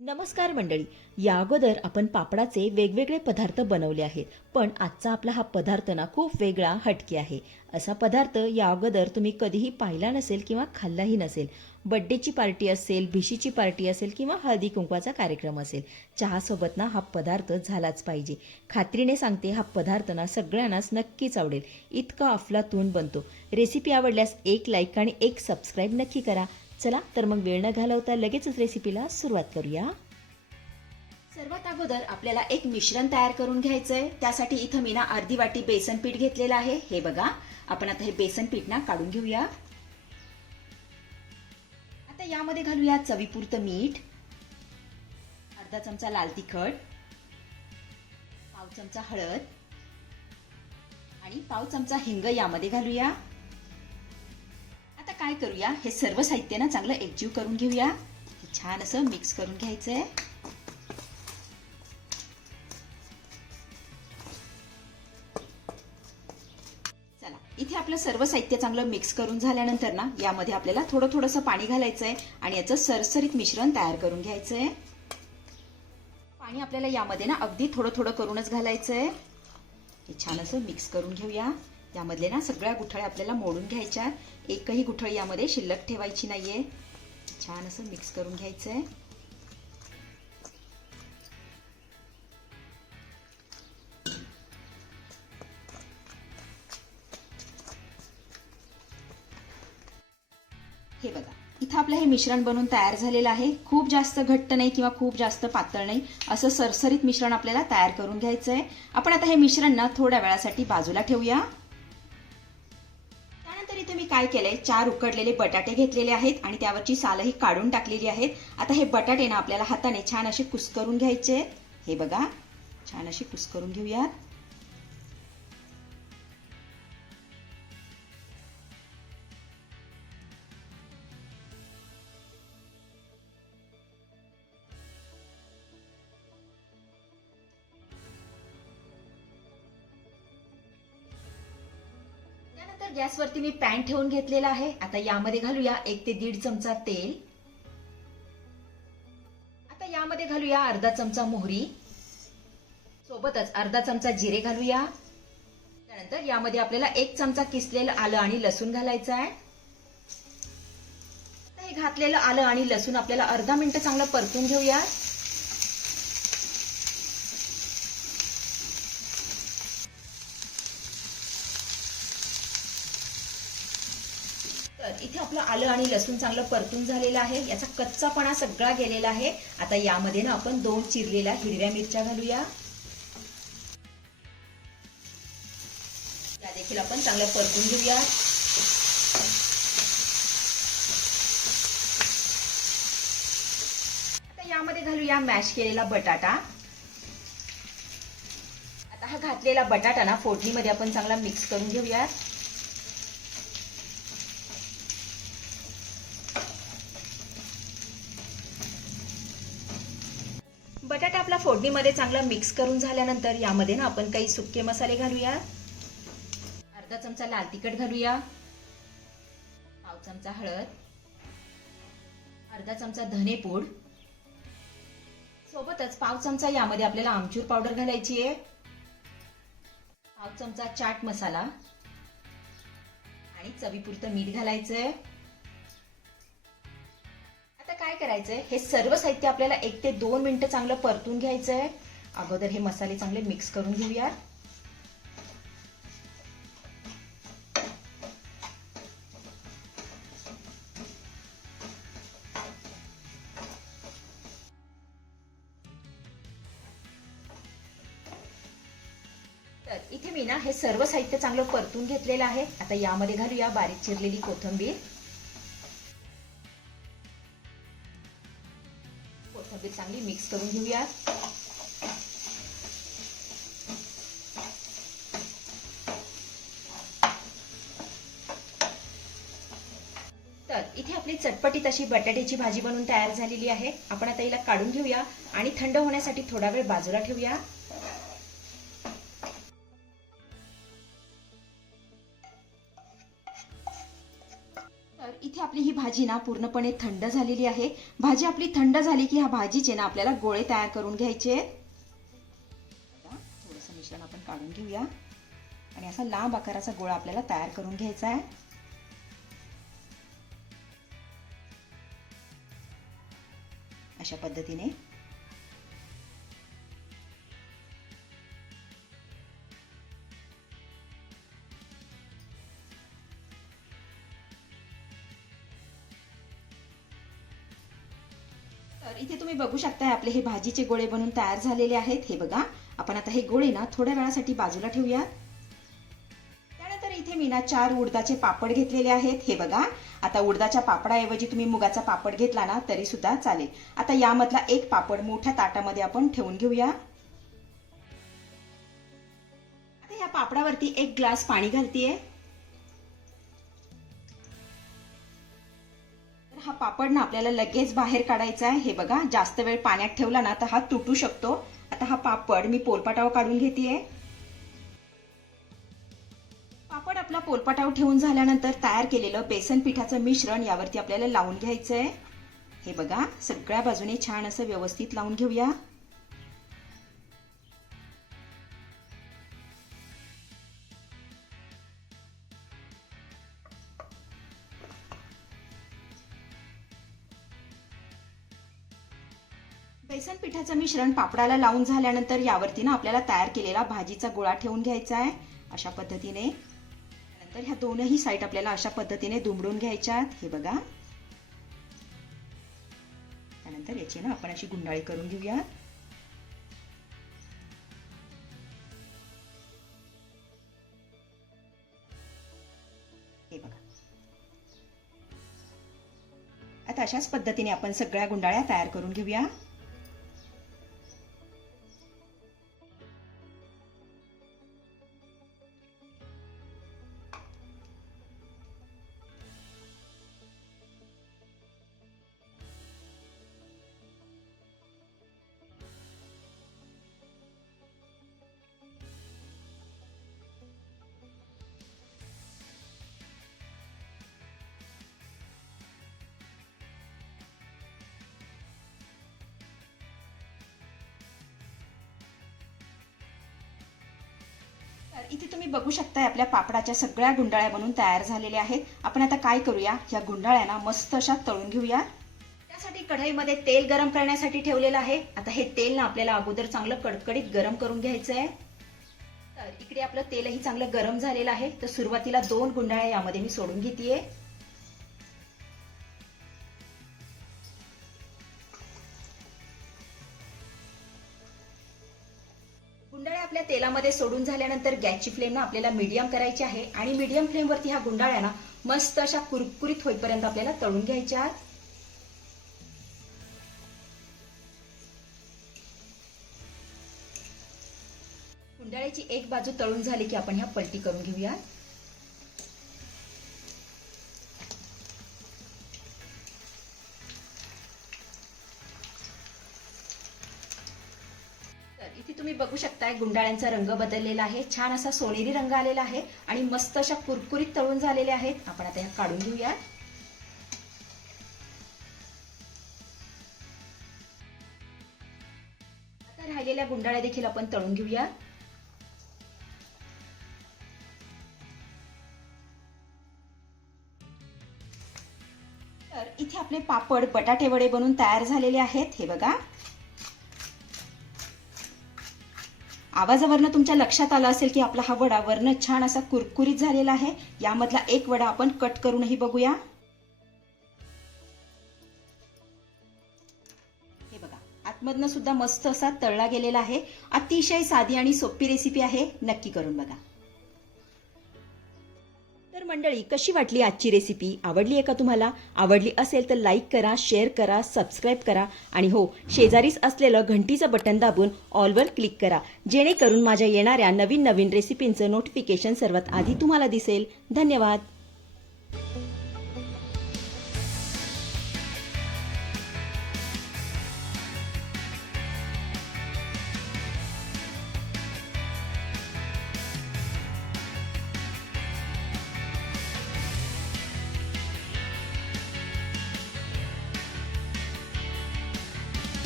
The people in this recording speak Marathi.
नमस्कार मंडळी. या अगोदर आपण पापडाचे वेगवेगळे पदार्थ बनवले आहेत, पण आजचा आपला हा पदार्थ ना खूप वेगळा, हटके आहे. असा पदार्थ या अगोदर तुम्ही कधीही पाहिला नसेल किंवा खाल्लाही नसेल. बड्डेची पार्टी असेल, भिशीची पार्टी असेल किंवा हळदी कुंकवाचा कार्यक्रम असेल, चहासोबत ना हा पदार्थ झालाच पाहिजे. खात्रीने सांगते, हा पदार्थ ना सगळ्यांनाच नक्कीच आवडेल. इतका अफलातून बनतो. रेसिपी आवडल्यास एक लाईक आणि एक सबस्क्राईब नक्की करा. चला तर मग वेळ न घालवता लगेचच रेसिपीला सुरुवात करूया. सर्वात अगोदर आपल्याला एक मिश्रण तयार करून घ्यायचंय. त्यासाठी इथं मी ना अर्धी वाटी बेसन पीठ घेतलेलं आहे. हे बघा, आपण आता हे बेसन पीठ ना काढून घेऊया. आता यामध्ये घालूया चवीपुरतं मीठ, अर्धा चमचा लाल तिखट, पाव चमचा हळद आणि पाव चमचा हिंग यामध्ये घालूया. आता काय करूया, हे सर्व साहित्य ना चांगलं एकजीव करून घेऊया. छान असं मिक्स करून घ्यायचंय. चला, इथे आपलं सर्व साहित्य चांगलं मिक्स करून झाल्यानंतर ना यामध्ये आपल्याला थोडंसं पाणी घालायचंय आणि याचं सरसरीत मिश्रण तयार करून घ्यायचंय. पाणी आपल्याला यामध्ये ना अगदी थोडं करूनच घालायचंय. हे छान असं मिक्स करून घेऊया. यामधले ना सगळ्या गुठळ्या आपल्याला मोडून घ्यायच्या. एकही गुठळी यामध्ये शिल्लक ठेवायची नाहीये. छान असं मिक्स करून घ्यायचंय. हे बघा, इथं आपलं हे मिश्रण बनवून तयार झालेलं आहे. खूप जास्त घट्ट नाही किंवा खूप जास्त पातळ नाही, असं सरसरीत मिश्रण आपल्याला तयार करून घ्यायचंय. आपण आता हे मिश्रण ना थोड्या वेळासाठी बाजूला ठेवूया. त्यानंतर इथे मी काय केलंय, 4 उकडलेले बटाटे घेतलेले आहेत आणि त्यावरची सालही काढून टाकलेली आहेत. आता हे बटाटे ना आपल्याला हाताने छान असे कुस्करून घ्यायचे. हे बघा, छान असे कुस्करून घेऊया. गॅसवरती मी पॅन ठेवून घेतलेला आहे. आता यामध्ये घालूया 1 ते 1.5 चमचा तेल. आता यामध्ये घालूया अर्धा चमचा मोहरी, सोबतच अर्धा चमचा जिरे घालूया. त्यानंतर यामध्ये आपल्याला 1 चमचा किसलेलं आलं आणि लसूण घालायचं आहे. हे घातलेलं आलं आणि लसूण आपल्याला अर्धा मिनिट चांगलं परतून घेऊया. तर इथे आपलं आलं आणि लसूण चांगलं परतून झालेलं आहे. याचा कच्चापणा सगळा गेलेला आहे. आता यामध्ये ना आपण 2 चिरलेल्या हिरव्या मिरच्या घालूया. या देखील आपण चांगलं परतून घेऊया. आता यामध्ये घालूया मॅश केलेला बटाटा. आता हा घातलेला बटाटा ना फोडणीमध्ये आपण चांगला मिक्स करून घेऊया. बटाटा आपला फोडणीमध्ये चांगला मिक्स करून झाल्यानंतर यामध्ये ना आपण काही सुके मसाले घालूया. अर्धा चमचा लाल तिखट घालूया, पाव चमचा हळद, अर्धा चमचा धने पूड, सोबतच पाव चमचा यामध्ये आपल्याला आमचूर पावडर घालायची आहे, पाव चमचा चाट मसाला आणि चवीपुरतं मीठ घालायचंय. काय करायचंय, हे सर्व साहित्य आपल्याला 1 ते 2 मिनिटं चांगलं परतून घ्यायचंय. अगोदर हे मसाले चांगले मिक्स करून घेऊया. तर इथे मी ना हे सर्व साहित्य चांगलं परतून घेतलेलं आहे. आता यामध्ये घालूया बारीक चिरलेली कोथिंबीर. कोथिंबीर चांगली मिक्स करून घेऊया. तर इथे आपली चटपटीत अशी बटाट्याची भाजी बनवून तयार झालेली आहे. आपण आता हिला काढून घेऊया आणि थंड होण्यासाठी थोडा वेळ बाजूला ठेवूया. तर इथे आपली ही भाजी भाजी ना पूर्णपणे थंड झालेली आहे. भाजी आपली थंड झाली की ह्या भाजीचे ना आपल्याला गोळे तयार करून घ्यायचे आहेत. थोडंसं मिश्रण आपण काढून घेऊया आणि असा लांब आकाराचा गोळा आपल्याला तयार करून घ्यायचा आहे. अशा पद्धतीने तर इथे तुम्ही बघू शकता आपले हे भाजीचे गोळे बनून तयार झालेले आहेत. हे बघा, आपण आता हे गोळे ना थोड्या वेळासाठी बाजूला ठेवूया. त्यानंतर इथे मी ना 4 उडदाचे पापड घेतलेले आहेत. हे बघा, आता उडदाच्या पापडाऐवजी तुम्ही मुगाचा पापड घेतला ना तरी सुद्धा चालेल. आता यामधला एक पापड मोठ्या ताटामध्ये आपण ठेवून घेऊया. आता ह्या पापडावरती 1 ग्लास पाणी घालतीये. हा पापड ना आपल्याला लगेच बाहेर काढायचा आहे. हे बघा, जास्त वेळ पाण्यात ठेवला ना तर हा तुटू शकतो. आता हा पापड मी पोलपाटावर काढून घेतेय. पापड आपला पोलपाटावर ठेवून झाल्यानंतर तयार केलेलं बेसन पिठाचं मिश्रण यावरती आपल्याला लावून घ्यायचंय. हे बघा, सगळ्या बाजूने छान असं व्यवस्थित लावून घेऊया. बेसन पिठाचं मिश्रण पापडाला लावून झाल्यानंतर यावरती ना आपल्याला तयार केलेला भाजीचा गोळा ठेवून घ्यायचा आहे. अशा पद्धतीने नंतर ह्या दोनही साईड आपल्याला अशा पद्धतीने दुमडून घ्यायच्यात. हे बघा, त्यानंतर याची ना आपण अशी गुंडाळी करून घेऊया. हे बघा, आता अशाच पद्धतीने आपण सगळ्या गुंडाळ्या तयार करून घेऊया. इथे तुम्ही बघू शकता आपल्या पापडाच्या सगळ्या गुंडाळ्या बनून तयार झालेल्या आहेत. आपण आता काय करूया, या गुंडाळ्यांना मस्त अशा तळून घेऊया. त्यासाठी कढईमध्ये तेल गरम करण्यासाठी ठेवलेलं आहे. आता हे तेल ना आपल्याला अगोदर चांगलं कडकडीत गरम करून घ्यायचं आहे. तर इकडे आपलं तेलही चांगलं गरम झालेलं आहे. तर सुरुवातीला 2 गुंडाळ्या यामध्ये मी सोडून घेतेय. गुंडाळ्या आपल्या तेलामध्ये सोडून झाल्यानंतर गॅसची फ्लेम ना आपल्याला मीडियम करायची आहे आणि मीडियम फ्लेमवरती ह्या गुंडाळ्या ना मस्त अशा कुरकुरीत होईपर्यंत आपल्याला तळून घ्यायच्या. गुंडाळ्याची एक बाजू तळून झाली की आपण ह्या पलटी करून घेऊया. इथे तुम्ही बघू शकताय गुंडाळ्यांचा रंग बदललेला आहे. छान असा सोनेरी रंग आलेला आहे आणि मस्त अशा कुरकुरीत तळून झालेल्या आहेत. आपण आता ह्या काढून घेऊया. आता राहिलेल्या गुंडाळ्या देखील आपण तळून घेऊया. तर इथे आपले पापड बटाटे वडे बनून तयार झालेले आहेत. हे बघा, आवाजावरनं तुमच्या लक्षात आलं असेल की आपला हा वडा वरनं छान असा कुरकुरीत झालेला आहे. यामधला एक वडा आपण कट करूनही बघूया. हे बघा, आतमधनं सुद्धा मस्त असा तळला गेलेला आहे. अतिशय साधी आणि सोपी रेसिपी आहे, नक्की करून बघा. तर मंडळी, कशी वाटली आजची रेसिपी? आवडली आहे का तुम्हाला? आवडली असेल तर लाईक करा, शेअर करा, सबस्क्राईब करा आणि हो, शेजारीच असलेलं घंटीचं बटन दाबून ऑलवर क्लिक करा, जेणेकरून माझ्या येणाऱ्या नवीन नवीन रेसिपींचं नोटिफिकेशन सर्वात आधी तुम्हाला दिसेल. धन्यवाद.